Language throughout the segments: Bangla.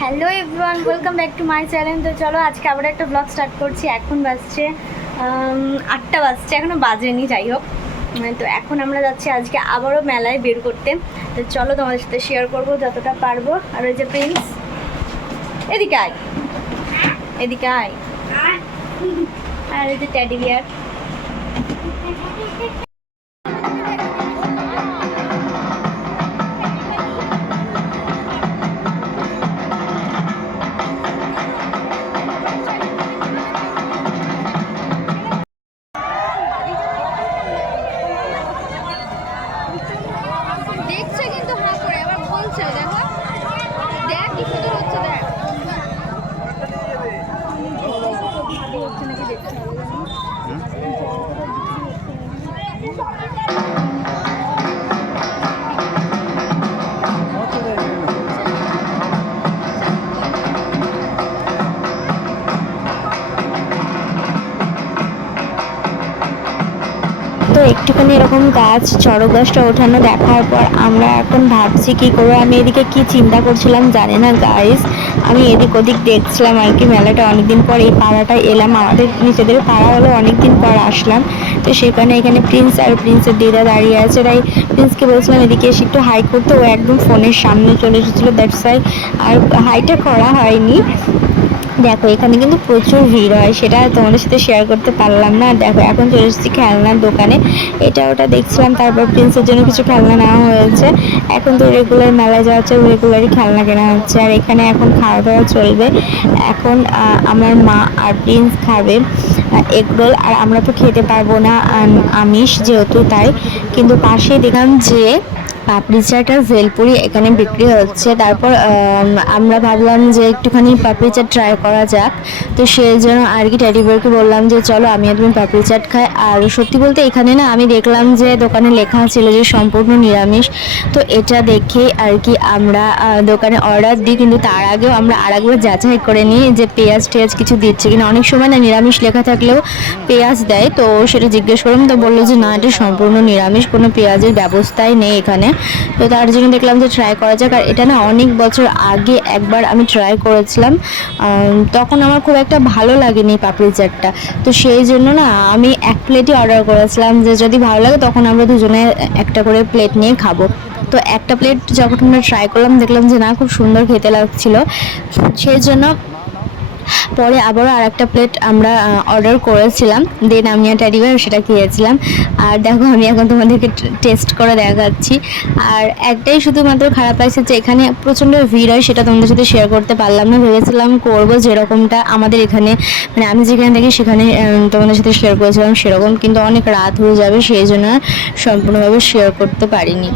Hello everyone welcome back to my channel তো চলো আজকে আবার একটা ব্লগ স্টার্ট করছি। এখন বাজছে আটটা বাজছে এখনও বাজেনি, যাই হোক। তো এখন আমরা যাচ্ছি আজকে আবারও মেলায় বের করতে। তো চলো তোমাদের সাথে শেয়ার করব যতটা পারব। আর ওই যে প্রিন্স এদিকে আয়। এদিকে আয়। আর এই যে ট্যাডি বিয়ার Thank you. তো একটুখানি এরকম গাছ, চড়ক গাছটা ওঠানো দেখার পর আমরা এখন ভাবছি কি করব। আমি এদিকে কি চিন্তা করছিলাম জানি না গাইস আমি এদিক ওদিক দেখছিলাম আর কি, মেলাটা অনেকদিন পর এই পাড়াটা এলাম। আমাদের নিজেদের পাড়া হলো অনেকদিন পর আসলাম। তো সেখানে এখানে প্রিন্স আর প্রিন্সের দিদা দাঁড়িয়ে আছে। তাই প্রিন্সকে বলছিলাম এদিকে এসে একটু হাই করতে। ও একদম ফোনের সামনে চলে এসেছিল দ্যাটস ওয়াই আর হাইটা করা হয়নি। দেখো, এখানে কিন্তু প্রচুর ভিড় হয়, সেটা তোমাদের সাথে শেয়ার করতে পারলাম না। দেখো, এখন চলে এসেছি খেলনার দোকানে। এটা ওটা দেখছিলাম, তারপর প্রিন্সের জন্য কিছু খেলনা নেওয়া হয়েছে। এখন তো রেগুলার মেলায় যাওয়া হচ্ছে রেগুলারই খেলনা কেনা হচ্ছে। আর এখানে এখন খাওয়া দাওয়া চলবে। এখন আমার মা আর প্রিন্স খাবে এগরোল আর আমরা তো খেতে পারব না আমিষ যেহেতু তাই। কিন্তু পাশে দেখলাম যে পাপড়ি চাট আর ভেলপুরি এখানে বিক্রি হচ্ছে। তারপর আমরা ভাবলাম যে একটুখানি পাপড়ি চাট ট্রাই করা যাক। তো সেই জন্য আর কি ট্যাডিবারকে বললাম যে, চলো আমি আর তুমি পাপড়ি চাট খাই। আর সত্যি বলতে এখানে না, আমি দেখলাম যে দোকানে লেখা ছিল যে সম্পূর্ণ নিরামিষ। তো এটা দেখে আর কি আমরা দোকানে অর্ডার দিই, কিন্তু তার আগেও আমরা আরেকবার যাচাই করে নিই যে পেঁয়াজ টেয়াজ কিছু দিচ্ছে কিনা। অনেক সময় না নিরামিষ লেখা থাকলেও পেঁয়াজ দেয়। তো সেটা জিজ্ঞেস করলাম, তো বলল যে, না, এটা সম্পূর্ণ নিরামিষ, কোনো পেঁয়াজের ব্যবস্থাই নেই এখানে। তো তার জন্য দেখলাম যে ট্রাই করা যাক। আর এটা না অনেক বছর আগে একবার আমি ট্রাই করেছিলাম। তখন আমার খুব একটা ভালো লাগেনি পাপড়ি চাটটা। তো সেই জন্য না আমি এক প্লেটই অর্ডার করেছিলাম যে যদি ভালো লাগে তখন আমরা দুজনে একটা করে প্লেট নিয়ে খাব। তো একটা প্লেট যখন আমরা ট্রাই করলাম দেখলাম যে না খুব সুন্দর খেতে লাগছিল। সেই জন্য পরে আবারও আর একটা প্লেট আমরা অর্ডার করেছিলাম। দেন আমি আর সেটা খেয়েছিলাম। আর দেখো, আমি এখন তোমাদেরকে টেস্ট করে দেখাচ্ছি। আর একটাই শুধুমাত্র খারাপ লাগছে যে এখানে প্রচণ্ড ভিড় হয়, সেটা তোমাদের সাথে শেয়ার করতে পারলাম না। ভেবেছিলাম করব যেরকমটা আমাদের এখানে মানে আমি যেখানে থাকি সেখানে তোমাদের সাথে শেয়ার করেছিলাম সেরকম। কিন্তু অনেক রাত হয়ে যাবে, সেই জন্য সম্পূর্ণভাবে শেয়ার করতে পারিনি।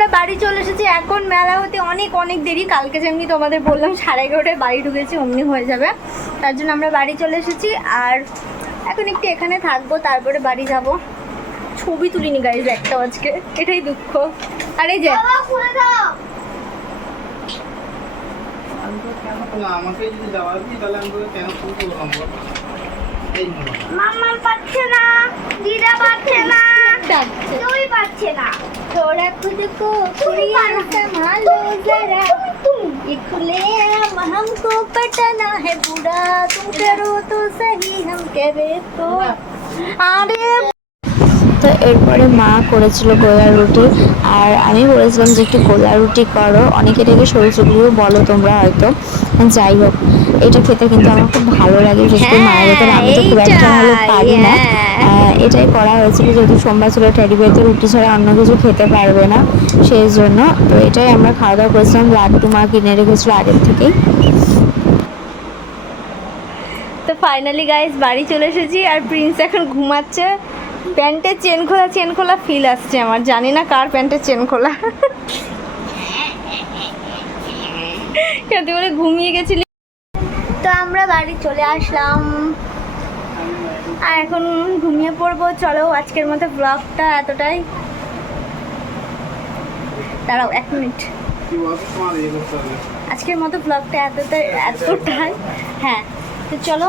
আমরা বাড়ি চলে এসেছি। এখন মেলা হতে অনেক অনেক দেরি। কালকে যেমনি তোমাদের বললাম সাড়ে এগারোটায় বাড়ি ঢুকেছি, অমনি হয়ে যাবে। তার জন্য আমরা বাড়ি চলে এসেছি। আর এখন একটু এখানে থাকব, তারপরে বাড়ি যাব। ছবি তুলিনি গাইজ একটা আজকে। এটাই দুঃখ। আরে যে আমাকে পাচ্ছে না, দিদা পাচ্ছে না। ডাকছে তুই পাচ্ছে না थोड़ा खुद को खुलिया संभालो जरा ये खुले आम हमको पटना है बुरा तुम करो तो सही हम करे तो अरे তো এরপরে মা করেছিল গোলা রুটি আর আমি বলেছিলাম যে একটু গোলা রুটি করো অনেকে এটাকে সরু চুগলিও বলো তোমরা হয়তো যাই হোক এটা খেতে কিন্তু আমার খুব ভালো লাগে বিশেষ করে মায়ের আমি তো খুব একটা ভালো পারি না। এটাই করা হয়েছিল যেহেতু সোমবার ছিল টেডি বেতে রুটি ছাড়া অন্য কিছু খেতে পারবে না সেই জন্য তো এটাই আমরা খাওয়া দাওয়া করেছিলাম লাড্ডু মা কিনে রেখেছিল আগের থেকেই। তো ফাইনালি গাইস বাড়ি চলে এসেছি আর প্রিন্স এখন ঘুমাচ্ছে। প্যান্টের চেন খোলা চেন খোলা ফিল আসছে আমার জানি না কার প্যান্টের চেন খোলা। কেন তুই বলে ঘুমিয়ে গেছিলি। আমরা বাড়ি চলে আসলাম। আর এখন ঘুমিয়ে পড়ব। চলো আজকের মতো ব্লগটা এতটাই। দাঁড়াও, এক মিনিট আজকের মতো ব্লগটা এতটাই এতটাই। হ্যাঁ তো চলো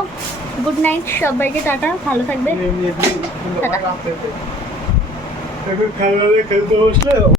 গুড নাইট সবাইকে টাটা, ভালো থাকবে। বসলে